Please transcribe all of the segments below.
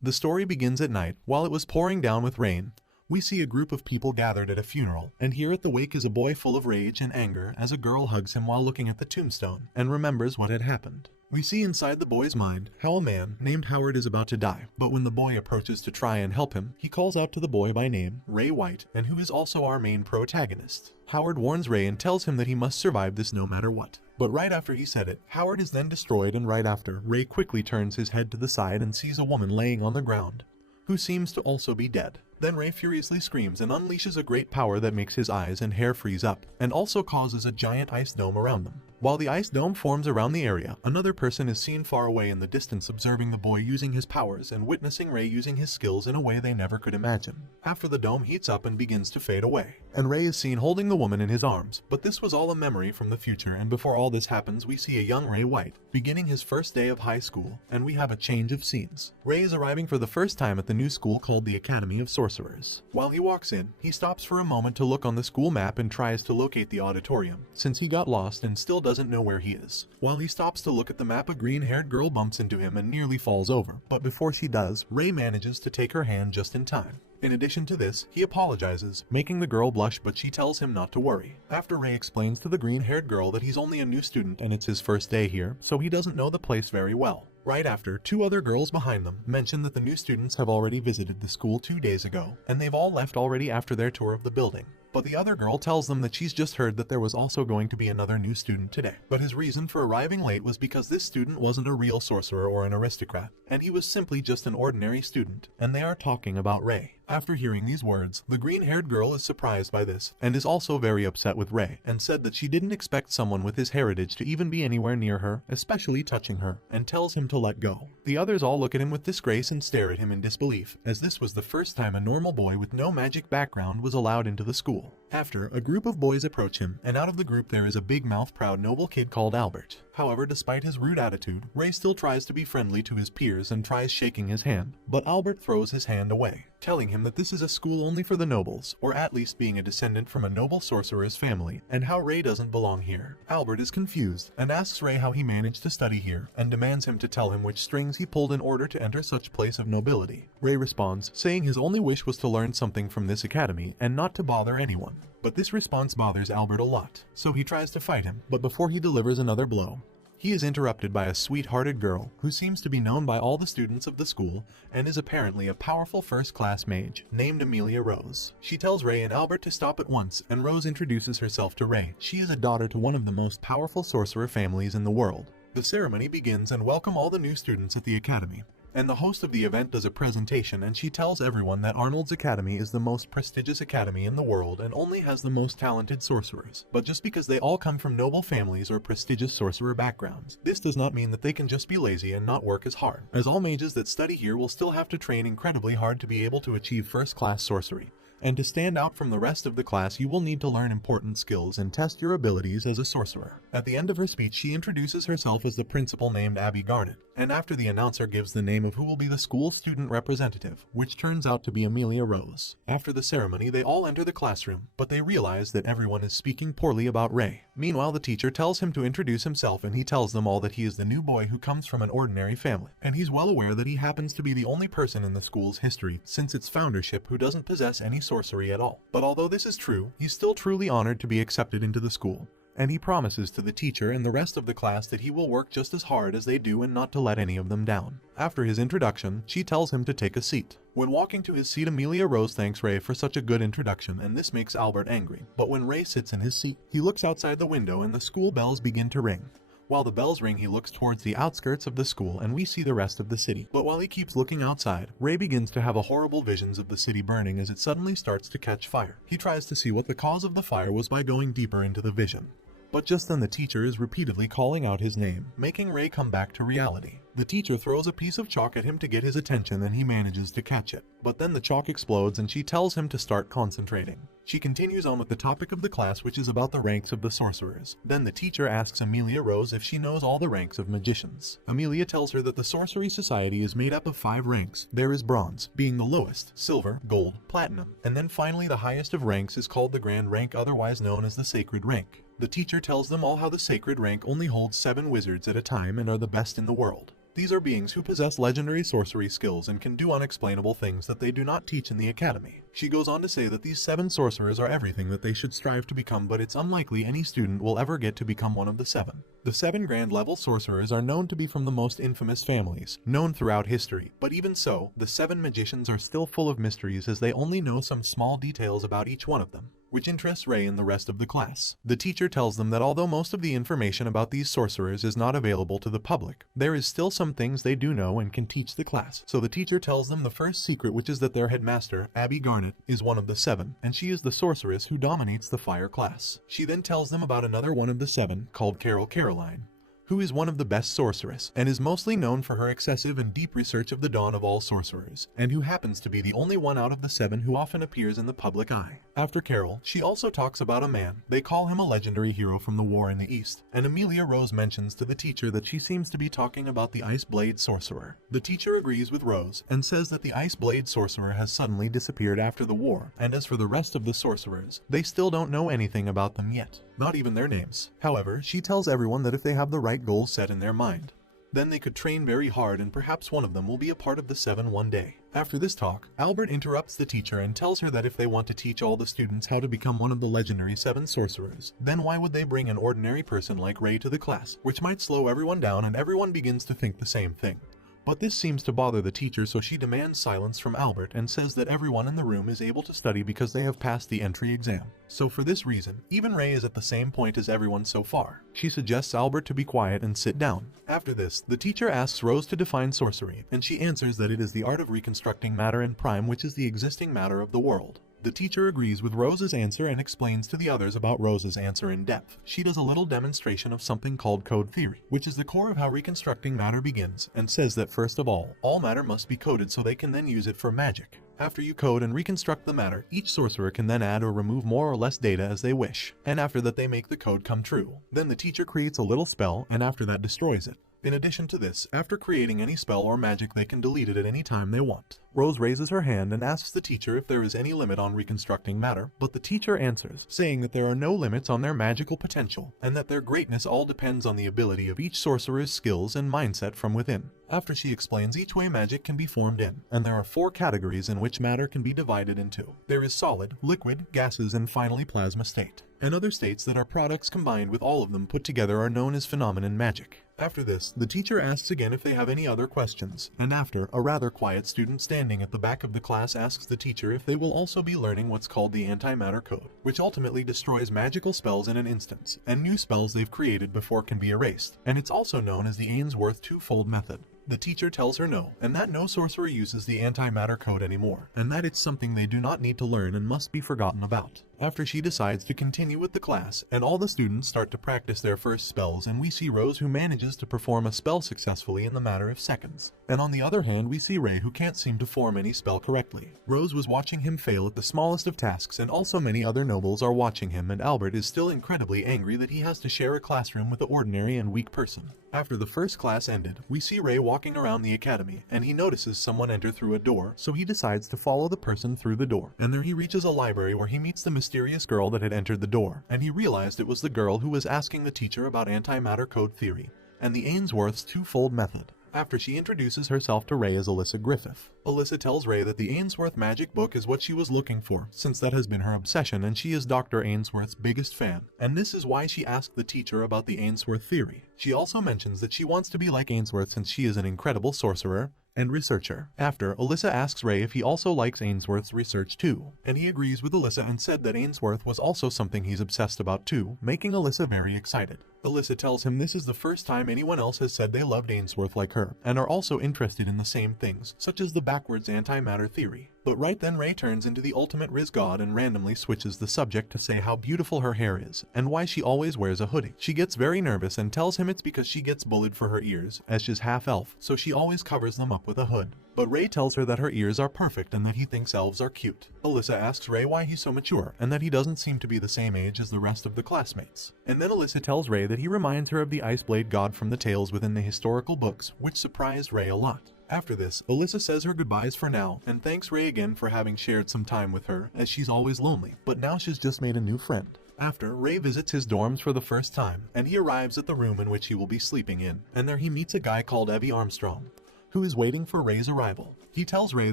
The story begins at night, while it was pouring down with rain. We see a group of people gathered at a funeral, and here at the wake is a boy full of rage and anger as a girl hugs him while looking at the tombstone and remembers what had happened. We see inside the boy's mind how a man named Howard is about to die, but when the boy approaches to try and help him, he calls out to the boy by name, Ray White, and who is also our main protagonist. Howard warns Ray and tells him that he must survive this no matter what. But right after he said it, Howard is then destroyed, and right after, Ray quickly turns his head to the side and sees a woman laying on the ground, who seems to also be dead. Then Ray furiously screams and unleashes a great power that makes his eyes and hair freeze up, and also causes a giant ice dome around them. While the ice dome forms around the area, another person is seen far away in the distance observing the boy using his powers and witnessing Ray using his skills in a way they never could imagine. After the dome heats up and begins to fade away, and Ray is seen holding the woman in his arms, but this was all a memory from the future, and before all this happens we see a young Ray White beginning his first day of high school, and we have a change of scenes. Ray is arriving for the first time at the new school called the Academy of Sorcerers. While he walks in, he stops for a moment to look on the school map and tries to locate the auditorium, since he got lost and still doesn't know where he is. While he stops to look at the map, a green-haired girl bumps into him and nearly falls over, but before she does, Ray manages to take her hand just in time. In addition to this, he apologizes, making the girl blush, but she tells him not to worry. After Ray explains to the green-haired girl that he's only a new student and it's his first day here, so he doesn't know the place very well. Right after, two other girls behind them mention that the new students have already visited the school 2 days ago, and they've all left already after their tour of the building. But the other girl tells them that she's just heard that there was also going to be another new student today. But his reason for arriving late was because this student wasn't a real sorcerer or an aristocrat, and he was simply just an ordinary student, and they are talking about Ray. After hearing these words, the green-haired girl is surprised by this, and is also very upset with Ray, and said that she didn't expect someone with his heritage to even be anywhere near her, especially touching her, and tells him to let go. The others all look at him with disgrace and stare at him in disbelief, as this was the first time a normal boy with no magic background was allowed into the school. After, a group of boys approach him, and out of the group there is a big-mouth proud noble kid called Albert. However, despite his rude attitude, Ray still tries to be friendly to his peers and tries shaking his hand, but Albert throws his hand away, telling him that this is a school only for the nobles, or at least being a descendant from a noble sorcerer's family, and how Ray doesn't belong here. Albert is confused, and asks Ray how he managed to study here, and demands him to tell him which strings he pulled in order to enter such place of nobility. Ray responds, saying his only wish was to learn something from this academy, and not to bother anyone. But this response bothers Albert a lot, so he tries to fight him, but before he delivers another blow, he is interrupted by a sweet-hearted girl who seems to be known by all the students of the school and is apparently a powerful first-class mage named Amelia Rose. She tells Ray and Albert to stop at once, and Rose introduces herself to Ray. She is a daughter to one of the most powerful sorcerer families in the world. The ceremony begins and welcome all the new students at the academy. And the host of the event does a presentation, and she tells everyone that Arnold's Academy is the most prestigious academy in the world and only has the most talented sorcerers. But just because they all come from noble families or prestigious sorcerer backgrounds, this does not mean that they can just be lazy and not work as hard, as all mages that study here will still have to train incredibly hard to be able to achieve first-class sorcery. And to stand out from the rest of the class, you will need to learn important skills and test your abilities as a sorcerer. At the end of her speech, she introduces herself as the principal named Abby Garnet, and after the announcer gives the name of who will be the school student representative, which turns out to be Amelia Rose. After the ceremony, they all enter the classroom, but they realize that everyone is speaking poorly about Ray. Meanwhile, the teacher tells him to introduce himself, and he tells them all that he is the new boy who comes from an ordinary family, and he's well aware that he happens to be the only person in the school's history since its foundership who doesn't possess any sorcery at all. But although this is true, he's still truly honored to be accepted into the school, and he promises to the teacher and the rest of the class that he will work just as hard as they do and not to let any of them down. After his introduction, she tells him to take a seat. When walking to his seat, Amelia Rose thanks Ray for such a good introduction, and this makes Albert angry. But when Ray sits in his seat, he looks outside the window and the school bells begin to ring. While the bells ring, he looks towards the outskirts of the school and we see the rest of the city. But while he keeps looking outside, Ray begins to have a horrible visions of the city burning as it suddenly starts to catch fire. He tries to see what the cause of the fire was by going deeper into the vision. But just then the teacher is repeatedly calling out his name, making Ray come back to reality. The teacher throws a piece of chalk at him to get his attention and he manages to catch it. But then the chalk explodes and she tells him to start concentrating. She continues on with the topic of the class, which is about the ranks of the sorcerers. Then the teacher asks Amelia Rose if she knows all the ranks of magicians. Amelia tells her that the Sorcery Society is made up of 5 ranks. There is bronze, being the lowest, silver, gold, platinum, and then finally the highest of ranks is called the grand rank, otherwise known as the sacred rank. The teacher tells them all how the sacred rank only holds 7 wizards at a time and are the best in the world. These are beings who possess legendary sorcery skills and can do unexplainable things that they do not teach in the academy. She goes on to say that these 7 sorcerers are everything that they should strive to become, but it's unlikely any student will ever get to become one of the 7. The 7 grand level sorcerers are known to be from the most infamous families known throughout history, but even so, the 7 magicians are still full of mysteries as they only know some small details about each one of them, which interests Ray and the rest of the class. The teacher tells them that although most of the information about these sorcerers is not available to the public, there is still some things they do know and can teach the class. So the teacher tells them the first secret, which is that their headmaster, Abby Garnet, is one of the 7, and she is the sorceress who dominates the fire class. She then tells them about another one of the 7, called Caroline, who is one of the best sorceress, and is mostly known for her excessive and deep research of the dawn of all sorcerers, and who happens to be the only one out of the 7 who often appears in the public eye. After Carol, she also talks about a man. They call him a legendary hero from the war in the East, and Amelia Rose mentions to the teacher that she seems to be talking about the iceblade sorcerer. The teacher agrees with Rose, and says that the iceblade sorcerer has suddenly disappeared after the war, and as for the rest of the sorcerers, they still don't know anything about them yet. Not even their names. However, she tells everyone that if they have the right goals set in their mind, then they could train very hard and perhaps one of them will be a part of the 7 one day. After this talk, Albert interrupts the teacher and tells her that if they want to teach all the students how to become one of the legendary 7 sorcerers, then why would they bring an ordinary person like Ray to the class, which might slow everyone down, and everyone begins to think the same thing. But this seems to bother the teacher, so she demands silence from Albert and says that everyone in the room is able to study because they have passed the entry exam. So for this reason, even Ray is at the same point as everyone so far. She suggests Albert to be quiet and sit down. After this, the teacher asks Rose to define sorcery, and she answers that it is the art of reconstructing matter in prime, which is the existing matter of the world. The teacher agrees with Rose's answer and explains to the others about Rose's answer in depth. She does a little demonstration of something called code theory, which is the core of how reconstructing matter begins, and says that first of all matter must be coded so they can then use it for magic. After you code and reconstruct the matter, each sorcerer can then add or remove more or less data as they wish, and after that they make the code come true. Then the teacher creates a little spell, and after that destroys it. In addition to this, after creating any spell or magic, they can delete it at any time they want. Rose raises her hand and asks the teacher if there is any limit on reconstructing matter, but the teacher answers, saying that there are no limits on their magical potential, and that their greatness all depends on the ability of each sorcerer's skills and mindset from within. After she explains each way magic can be formed in, and there are 4 categories in which matter can be divided into. There is solid, liquid, gases, and finally plasma state. And other states that are products combined with all of them put together are known as phenomenon magic. After this, the teacher asks again if they have any other questions, and after, a rather quiet student standing at the back of the class asks the teacher if they will also be learning what's called the antimatter code, which ultimately destroys magical spells in an instance, and new spells they've created before can be erased, and it's also known as the Ainsworth twofold method. The teacher tells her no, and that no sorcerer uses the antimatter code anymore, and that it's something they do not need to learn and must be forgotten about. After she decides to continue with the class, and all the students start to practice their first spells, and we see Rose who manages to perform a spell successfully in the matter of seconds. And on the other hand, we see Ray who can't seem to form any spell correctly. Rose was watching him fail at the smallest of tasks, and also many other nobles are watching him, and Albert is still incredibly angry that he has to share a classroom with an ordinary and weak person. After the first class ended, we see Ray walking around the academy, and he notices someone enter through a door, so he decides to follow the person through the door. And there he reaches a library where he meets the mysterious girl that had entered the door, and he realized it was the girl who was asking the teacher about antimatter code theory and the Ainsworth's twofold method. After she introduces herself to Ray as Alyssa Griffith, Alyssa tells Ray that the Ainsworth magic book is what she was looking for, since that has been her obsession and she is Dr. Ainsworth's biggest fan, and this is why she asked the teacher about the Ainsworth theory. She also mentions that she wants to be like Ainsworth since she is an incredible sorcerer and researcher. After, Alyssa asks Ray if he also likes Ainsworth's research too, and he agrees with Alyssa and said that Ainsworth was also something he's obsessed about too, making Alyssa very excited. Alyssa tells him this is the first time anyone else has said they loved Ainsworth like her, and are also interested in the same things, such as the backwards antimatter theory. But right then Ray turns into the ultimate Riz god and randomly switches the subject to say how beautiful her hair is, and why she always wears a hoodie. She gets very nervous and tells him it's because she gets bullied for her ears, as she's half elf, so she always covers them up with a hood. But Ray tells her that her ears are perfect and that he thinks elves are cute. Alyssa asks Ray why he's so mature, and that he doesn't seem to be the same age as the rest of the classmates. And then Alyssa tells Ray that he reminds her of the iceblade god from the tales within the historical books, which surprised Ray a lot. After this, Alyssa says her goodbyes for now, and thanks Ray again for having shared some time with her, as she's always lonely, but now she's just made a new friend. After, Ray visits his dorms for the first time, and he arrives at the room in which he will be sleeping in, and there he meets a guy called Evie Armstrong, who is waiting for Ray's arrival. He tells Ray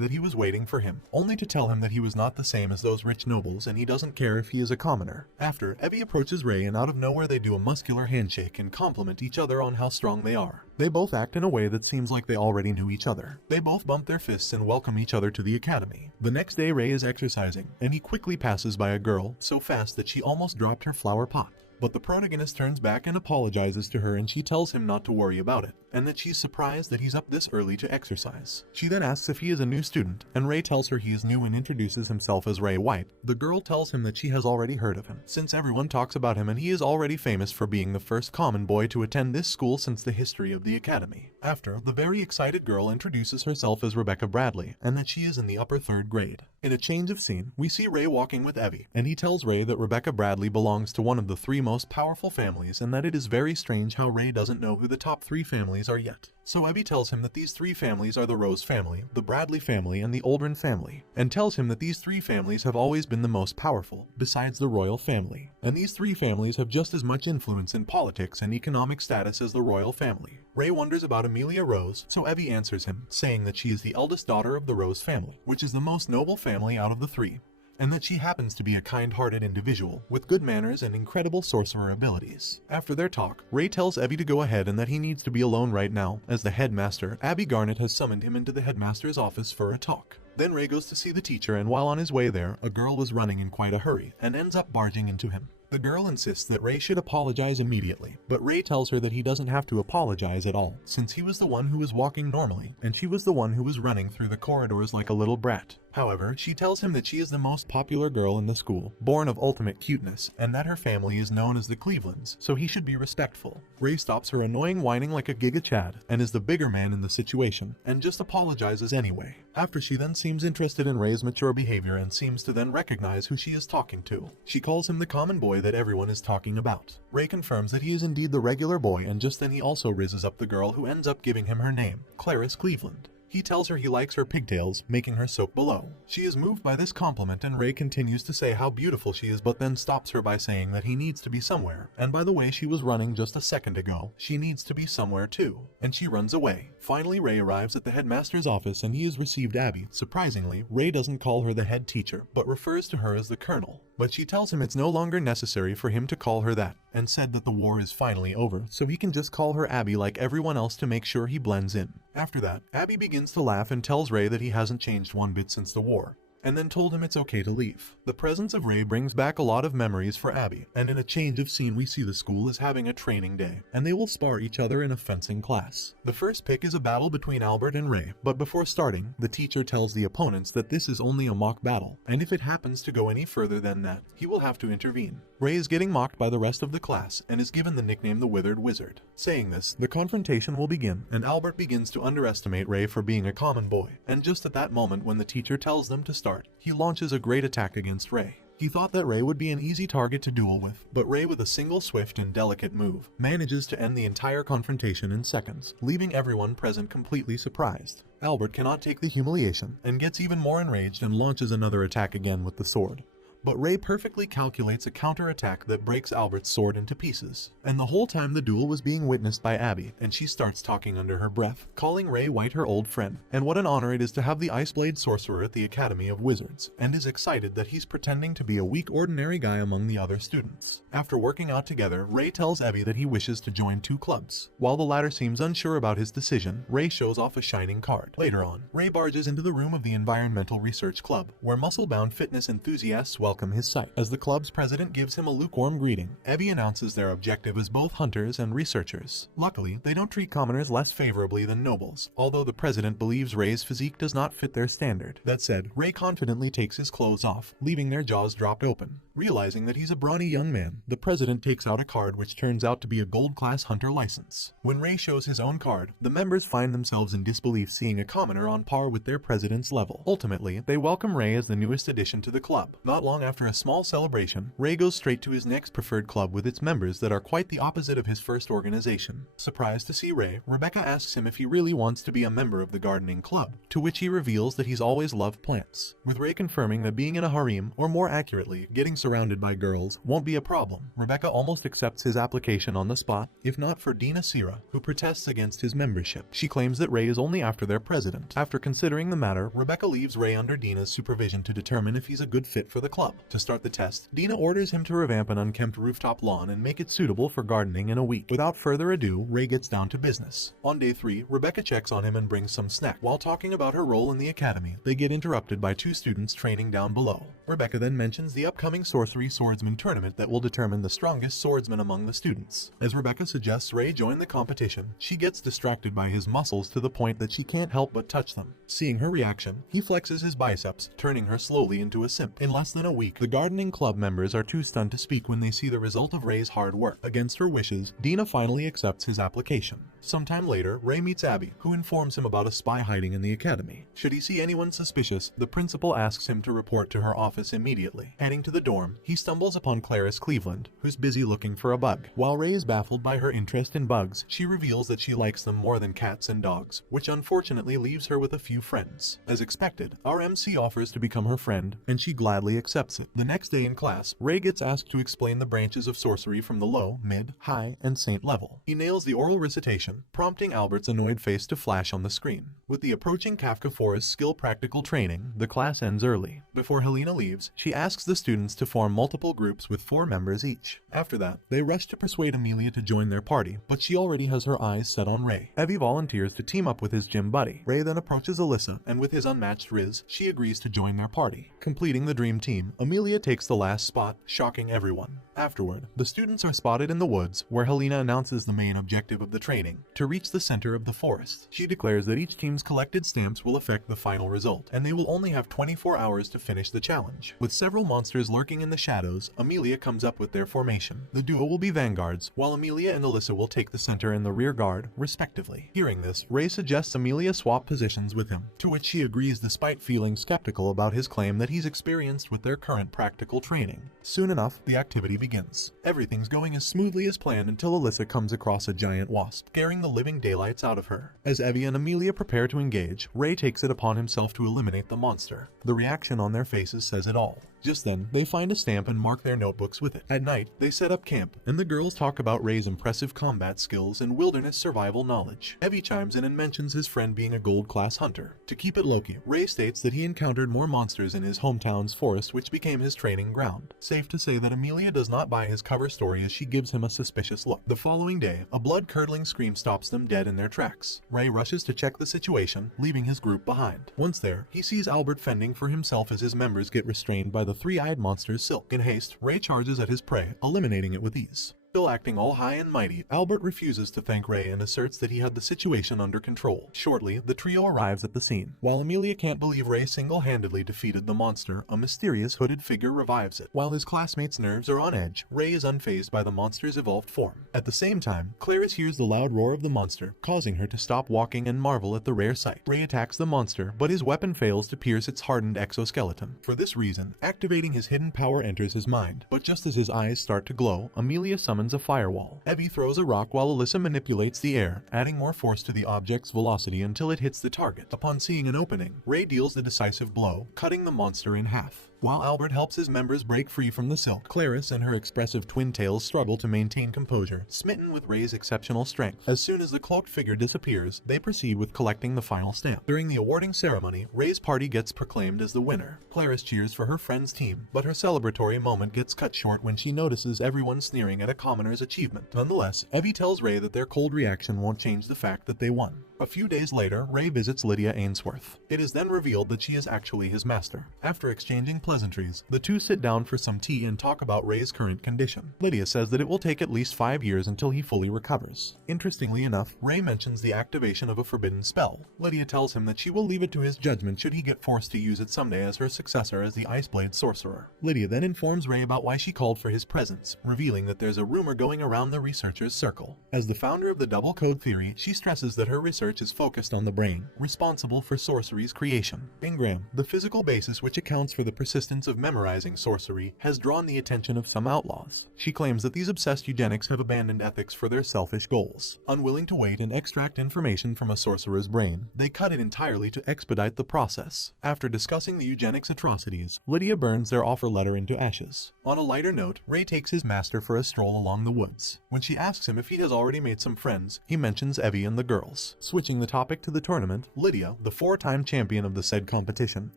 that he was waiting for him, only to tell him that he was not the same as those rich nobles and he doesn't care if he is a commoner. After, Evie approaches Ray and out of nowhere they do a muscular handshake and compliment each other on how strong they are. They both act in a way that seems like they already knew each other. They both bump their fists and welcome each other to the academy. The next day Ray is exercising, and he quickly passes by a girl, so fast that she almost dropped her flower pot. But the protagonist turns back and apologizes to her, and she tells him not to worry about it, and that she's surprised that he's up this early to exercise. She then asks if he is a new student, and Ray tells her he is new and introduces himself as Ray White. The girl tells him that she has already heard of him, since everyone talks about him and he is already famous for being the first common boy to attend this school since the history of the academy. After, the very excited girl introduces herself as Rebecca Bradley, and that she is in the upper 3rd grade. In a change of scene, we see Ray walking with Evie, and he tells Ray that Rebecca Bradley belongs to one of the 3 most powerful families and that it is very strange how Ray doesn't know who the top 3 families are yet. So Evie tells him that these 3 families are the Rose family, the Bradley family, and the Aldrin family, and tells him that these 3 families have always been the most powerful, besides the royal family. And these 3 families have just as much influence in politics and economic status as the royal family. Ray wonders about Amelia Rose, so Evie answers him, saying that she is the eldest daughter of the Rose family, which is the most noble family out of the 3. And that she happens to be a kind-hearted individual with good manners and incredible sorcerer abilities. After their talk, Ray tells Evie to go ahead and that he needs to be alone right now, as the headmaster, Abby Garnet, has summoned him into the headmaster's office for a talk. Then Ray goes to see the teacher, and while on his way there, a girl was running in quite a hurry and ends up barging into him. The girl insists that Ray should apologize immediately, but Ray tells her that he doesn't have to apologize at all, since he was the one who was walking normally, and she was the one who was running through the corridors like a little brat. However, she tells him that she is the most popular girl in the school, born of ultimate cuteness, and that her family is known as the Clevelands, so he should be respectful. Ray stops her annoying whining like a Giga Chad, and is the bigger man in the situation, and just apologizes anyway. After, she then seems interested in Ray's mature behavior and seems to then recognize who she is talking to. She calls him the common boy that everyone is talking about. Ray confirms that he is indeed the regular boy, and just then he also rizzes up the girl, who ends up giving him her name, Clarice Cleveland. He tells her he likes her pigtails, making her soak below. She is moved by this compliment, and Ray continues to say how beautiful she is, but then stops her by saying that he needs to be somewhere, and by the way she was running just a second ago, she needs to be somewhere too, and she runs away. Finally, Ray arrives at the headmaster's office and he has received Abby. Surprisingly, Ray doesn't call her the head teacher, but refers to her as the colonel. But she tells him it's no longer necessary for him to call her that, and said that the war is finally over, so he can just call her Abby like everyone else to make sure he blends in. After that, Abby begins to laugh and tells Ray that he hasn't changed one bit since the war, and then told him it's okay to leave. The presence of Ray brings back a lot of memories for Abby, and in a change of scene we see the school is having a training day, and they will spar each other in a fencing class. The first pick is a battle between Albert and Ray, but before starting, the teacher tells the opponents that this is only a mock battle, and if it happens to go any further than that, he will have to intervene. Ray is getting mocked by the rest of the class, and is given the nickname the Withered Wizard. Saying this, the confrontation will begin, and Albert begins to underestimate Ray for being a common boy, and just at that moment when the teacher tells them to start, he launches a great attack against Ray. He thought that Ray would be an easy target to duel with, but Ray, with a single swift and delicate move, manages to end the entire confrontation in seconds, leaving everyone present completely surprised. Albert cannot take the humiliation, and gets even more enraged and launches another attack again with the sword. But Ray perfectly calculates a counterattack that breaks Albert's sword into pieces. And the whole time the duel was being witnessed by Abby, and she starts talking under her breath, calling Ray White her old friend, and what an honor it is to have the iceblade sorcerer at the Academy of Wizards, and is excited that he's pretending to be a weak ordinary guy among the other students. After working out together, Ray tells Abby that he wishes to join 2 clubs. While the latter seems unsure about his decision, Ray shows off a shining card. Later on, Ray barges into the room of the Environmental Research Club, where muscle-bound fitness enthusiasts welcome his sight. As the club's president gives him a lukewarm greeting, Abby announces their objective as both hunters and researchers. Luckily, they don't treat commoners less favorably than nobles, although the president believes Ray's physique does not fit their standard. That said, Ray confidently takes his clothes off, leaving their jaws dropped open. Realizing that he's a brawny young man, the president takes out a card which turns out to be a gold-class hunter license. When Ray shows his own card, the members find themselves in disbelief seeing a commoner on par with their president's level. Ultimately, they welcome Ray as the newest addition to the club. Not long after a small celebration, Ray goes straight to his next preferred club with its members that are quite the opposite of his first organization. Surprised to see Ray, Rebecca asks him if he really wants to be a member of the gardening club, to which he reveals that he's always loved plants, with Ray confirming that being in a harem, or more accurately, getting surrounded by girls won't be a problem. Rebecca almost accepts his application on the spot, if not for Dina Sira, who protests against his membership. She claims that Ray is only after their president. After considering the matter, Rebecca leaves Ray under Dina's supervision to determine if he's a good fit for the club. To start the test, Dina orders him to revamp an unkempt rooftop lawn and make it suitable for gardening in a week. Without further ado, Ray gets down to business. On day 3, Rebecca checks on him and brings some snack. While talking about her role in the academy, they get interrupted by 2 students training down below. Rebecca then mentions the upcoming Sorcery Swordsman tournament that will determine the strongest swordsman among the students. As Rebecca suggests Ray join the competition, she gets distracted by his muscles to the point that she can't help but touch them. Seeing her reaction, he flexes his biceps, turning her slowly into a simp. In less than a week, the gardening club members are too stunned to speak when they see the result of Ray's hard work. Against her wishes, Dina finally accepts his application. Sometime later, Ray meets Abby, who informs him about a spy hiding in the academy. Should he see anyone suspicious, the principal asks him to report to her office immediately. Heading to the dorm, he stumbles upon Clarice Cleveland, who's busy looking for a bug. While Ray is baffled by her interest in bugs, she reveals that she likes them more than cats and dogs, which unfortunately leaves her with a few friends. As expected, our MC offers to become her friend, and she gladly accepts it. The next day in class, Ray gets asked to explain the branches of sorcery from the low, mid, high, and saint level. He nails the oral recitation, prompting Albert's annoyed face to flash on the screen. With the approaching Kafka Forest skill practical training, the class ends early. Before Helena leaves, she asks the students to form multiple groups with 4 members each. After that, they rush to persuade Amelia to join their party, but she already has her eyes set on Ray. Evie volunteers to team up with his gym buddy. Ray then approaches Alyssa, and with his unmatched riz, she agrees to join their party. Completing the dream team, Amelia takes the last spot, shocking everyone. Afterward, the students are spotted in the woods, where Helena announces the main objective of the training, to reach the center of the forest. She declares that each team's collected stamps will affect the final result, and they will only have 24 hours to finish the challenge. With several monsters lurking in the shadows, Amelia comes up with their formation. The duo will be vanguards, while Amelia and Alyssa will take the center and the rear guard, respectively. Hearing this, Ray suggests Amelia swap positions with him, to which she agrees despite feeling skeptical about his claim that he's experienced with their current practical training. Soon enough, the activity begins. Everything's going as smoothly as planned until Alyssa comes across a giant wasp, scaring the living daylights out of her. As Evie and Amelia prepare to engage, Ray takes it upon himself to eliminate the monster. The reaction on their faces says it all. Just then, they find a stamp and mark their notebooks with it. At night, they set up camp, and the girls talk about Ray's impressive combat skills and wilderness survival knowledge. Evie chimes in and mentions his friend being a gold-class hunter. To keep it low-key, Ray states that he encountered more monsters in his hometown's forest, which became his training ground. Safe to say that Amelia does not buy his cover story as she gives him a suspicious look. The following day, a blood-curdling scream stops them dead in their tracks. Ray rushes to check the situation, leaving his group behind. Once there, he sees Albert fending for himself as his members get restrained by the 3-eyed monster's silk. In haste, Ray charges at his prey, eliminating it with ease. Still acting all high and mighty, Albert refuses to thank Ray and asserts that he had the situation under control. Shortly, the trio arrives at the scene. While Amelia can't believe Ray single-handedly defeated the monster, a mysterious hooded figure revives it. While his classmates' nerves are on edge, Ray is unfazed by the monster's evolved form. At the same time, Clarice hears the loud roar of the monster, causing her to stop walking and marvel at the rare sight. Ray attacks the monster, but his weapon fails to pierce its hardened exoskeleton. For this reason, activating his hidden power enters his mind. But just as his eyes start to glow, Amelia summons a firewall. Evie throws a rock while Alyssa manipulates the air, adding more force to the object's velocity until it hits the target. Upon seeing an opening, Ray deals the decisive blow, cutting the monster in half. While Albert helps his members break free from the silk, Clarice and her expressive twin tails struggle to maintain composure, smitten with Ray's exceptional strength. As soon as the cloaked figure disappears, they proceed with collecting the final stamp. During the awarding ceremony, Ray's party gets proclaimed as the winner. Clarice cheers for her friend's team, but her celebratory moment gets cut short when she notices everyone sneering at a commoner's achievement. Nonetheless, Evie tells Ray that their cold reaction won't change the fact that they won. A few days later, Ray visits Lydia Ainsworth. It is then revealed that she is actually his master. After exchanging pleasantries, the two sit down for some tea and talk about Ray's current condition. Lydia says that it will take at least 5 years until he fully recovers. Interestingly enough, Ray mentions the activation of a forbidden spell. Lydia tells him that she will leave it to his judgment should he get forced to use it someday as her successor as the iceblade sorcerer. Lydia then informs Ray about why she called for his presence, revealing that there's a rumor going around the researchers' circle. As the founder of the double code theory, she stresses that her research research is focused on the brain, responsible for sorcery's creation. Ingram, the physical basis which accounts for the persistence of memorizing sorcery, has drawn the attention of some outlaws. She claims that these obsessed eugenics have abandoned ethics for their selfish goals. Unwilling to wait and extract information from a sorcerer's brain, they cut it entirely to expedite the process. After discussing the eugenics atrocities, Lydia burns their offer letter into ashes. On a lighter note, Ray takes his master for a stroll along the woods. When she asks him if he has already made some friends, he mentions Evie and the girls. Switching the topic to the tournament, Lydia, the 4-time champion of the said competition,